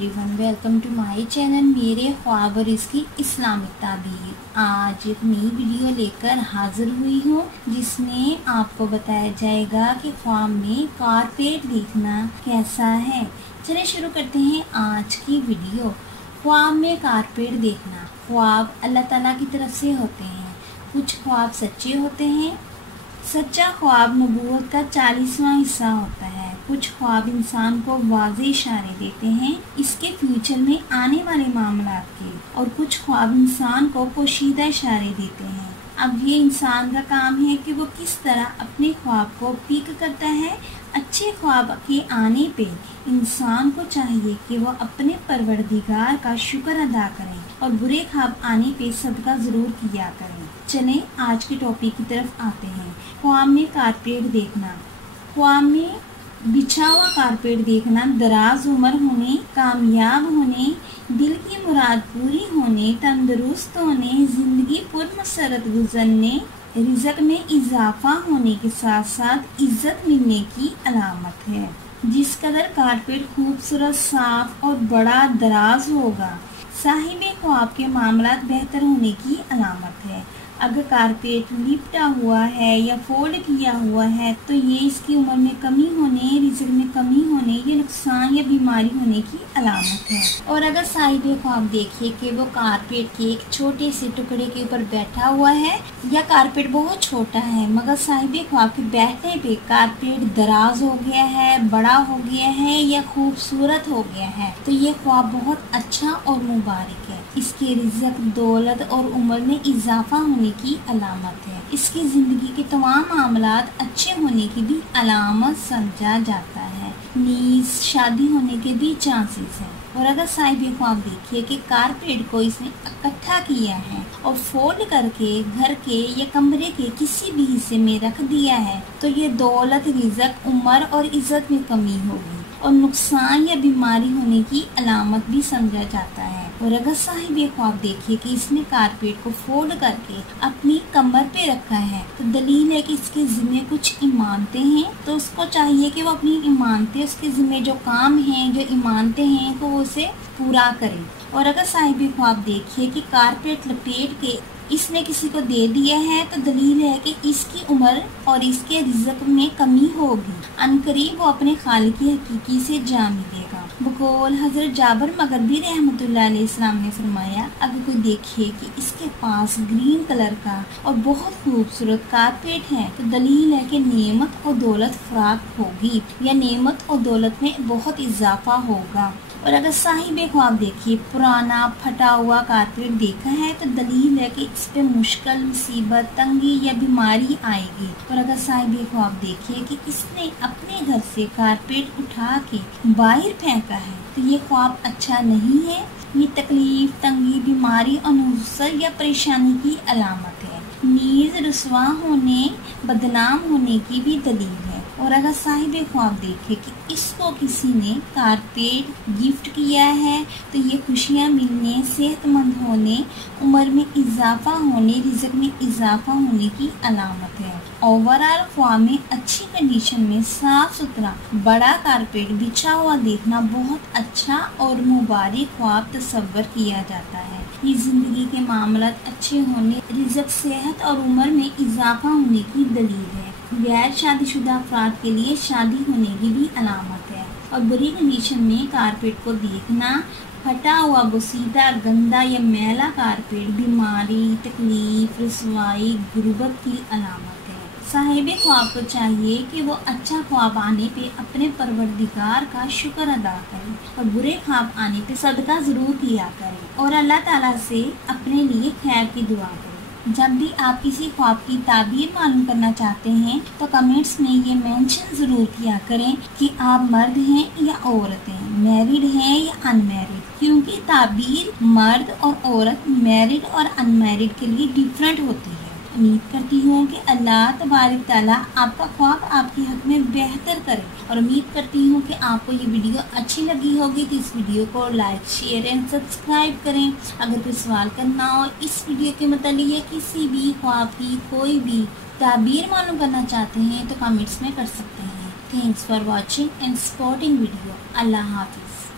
Everyone, welcome to my channel मेरे ख्वाब और इसकी इस्लामिक ताबीर। आज एक नई वीडियो लेकर हाजिर हुई हूँ जिसमें आपको बताया जाएगा कि ख्वाब में कारपेट देखना कैसा है। चलिए शुरू करते हैं आज की वीडियो। ख्वाब में कारपेट देखना। ख्वाब अल्लाह ताला की तरफ से होते हैं। कुछ ख्वाब सच्चे होते हैं। सच्चा ख्वाब नबूवत का 40वां हिस्सा होता है। कुछ ख्वाब इंसान को वाज़े इशारे देते हैं इसके फ्यूचर में आने वाले मामलात के, और कुछ ख्वाब इंसान को पोशीदा इशारे देते हैं। अब ये इंसान का काम है कि वो किस तरह अपने ख्वाब को पिक करता है। अच्छे ख्वाब के आने पे इंसान को चाहिए कि वो अपने परवरदिगार का शुक्र अदा करें और बुरे ख्वाब आने पे सदका ज़रूर किया करें। चलें आज के टॉपिक की तरफ आते हैं। ख्वाब में कारपेट देखना। ख्वाब में बिछा हुआ कारपेट देखना दराज उम्र होने, कामयाब होने, दिल की मुराद पूरी होने, तंदुरुस्त होने, जिंदगी पुरमसरत गुजरने, रिज़्क़ में इजाफा होने के साथ साथ इज्जत मिलने की अलामत है। जिस कदर कारपेट खूबसूरत, साफ और बड़ा दराज होगा, साहिबे ख्वाब के मामलात बेहतर होने की अलामत है। अगर कारपेट लिपटा हुआ है या फोल्ड किया हुआ है तो ये इसकी उम्र में कमी होने, रिज़्क़ में कमी होने या नुकसान या बीमारी होने की अलामत है। और अगर साहिबे ख्वाब देखिए कि वो कारपेट के एक छोटे से टुकड़े के ऊपर बैठा हुआ है या कारपेट बहुत छोटा है मगर साहिबे ख्वाब के बैठने पे कारपेट दराज हो गया है, बड़ा हो गया है या खूबसूरत हो गया है, तो ये ख्वाब बहुत अच्छा और मुबारक है। इसके रिज़्क़, दौलत और उम्र में इजाफा होने की अलामत है। इसकी जिंदगी के तमाम मामलात अच्छे होने की भी अलामत समझा जाता है। नीज शादी होने के भी चांसेस हैं। और अगर साहिब ख्वाब देखिए कि कारपेट को इसने इकट्ठा किया है और फोल्ड करके घर के या कमरे के किसी भी हिस्से में रख दिया है तो ये दौलत, रिज़्क़, उम्र और इज्जत में कमी होगी और नुकसान या बीमारी होने की अलामत भी समझा जाता है। और अगर साहिब ख्वाब देखिए कि इसने कारपेट को फोल्ड करके अपनी कमर पे रखा है तो दलील है कि इसके ज़िम्मे कुछ इमानतें हैं, तो उसको चाहिए कि वो अपनी इमानतें, उसके ज़िम्मे जो काम हैं, जो इमानतें हैं, को वो उसे पूरा करे। और अगर साहिब ख्वाब देखिए कि कारपेट लपेट के इसने किसी को दे दिया है तो दलील है कि इसकी उम्र और इसके रिज़्क़ में कमी होगी। अनकरीब वो अपने खालिक की हकीकी से जा मिलेगा। बकौल हज़रत जाबर मगरबी रहमतुल्लाह अलैहि सलाम ने फरमाया, अगर कोई देखे कि इसके पास ग्रीन कलर का और बहुत खूबसूरत कारपेट है तो दलील है कि नेमत और दौलत फराक होगी या नेमत और दौलत में बहुत इजाफा होगा। और अगर साहिब ख्वाब देखिए पुराना फटा हुआ कारपेट देखा है तो दलील है कि इस पे मुश्किल, मुसीबत, तंगी या बीमारी आएगी। और अगर साहिब ख्वाब देखिए कि इसने अपने घर से कारपेट उठा के बाहर फेंका है तो ये ख्वाब अच्छा नहीं है। ये तकलीफ, तंगी, बीमारी और नुक्सान या परेशानी की अलामत है। नीज रुसवा होने, बदनाम होने की भी दलील है। और अगर साहिब ख्वाब देखे कि इसको किसी ने कारपेट गिफ्ट किया है तो ये खुशियाँ मिलने, सेहतमंद होने, उम्र में इजाफा होने, रिज़्क़ में इजाफा होने की अलामत है। ओवरऑल ख्वाब में अच्छी कंडीशन में साफ सुथरा बड़ा कारपेट बिछा हुआ देखना बहुत अच्छा और मुबारक ख्वाब तस्वर किया जाता है। ये जिंदगी के मामलात अच्छे होने, रिज़्क़, सेहत और उम्र में इजाफा होने की दलील है। गैर शादीशुदा अफराद के लिए शादी होने की भी अलामत है। और बुरी कंडीशन में कारपेट को देखना, फटा हुआ, बोसीदा, गंदा या मैला कारपेट बीमारी, तकलीफ, रसवाई, गुर्बत की अलामत है। साहिब ख्वाब को चाहिए कि वो अच्छा ख्वाब आने पे अपने परवरदिगार का शुक्र अदा करें और बुरे ख्वाब आने पे सदका ज़रूर किया करें और अल्लाह ताला से अपने लिए खैर की दुआ करें। जब भी आप किसी ख्वाब की ताबीर मालूम करना चाहते हैं तो कमेंट्स में ये मेंशन ज़रूर किया करें कि आप मर्द हैं या औरत हैं, मैरिड हैं या अनमैरिड, क्योंकि ताबीर मर्द और औरत, मैरिड और अनमैरिड के लिए डिफरेंट होती है। उम्मीद करती हूँ कि अल्लाह तबारक ताला आपका ख्वाब आपके हक में बेहतर करे और उम्मीद करती हूँ कि आपको ये वीडियो अच्छी लगी होगी तो इस वीडियो को लाइक, शेयर एंड सब्सक्राइब करें। अगर कोई सवाल करना हो इस वीडियो के मतलब या किसी भी ख्वाब की कोई भी ताबीर मालूम करना चाहते हैं तो कमेंट्स में कर सकते हैं। Thanks for watching and supporting video. अल्लाह हाफिज़।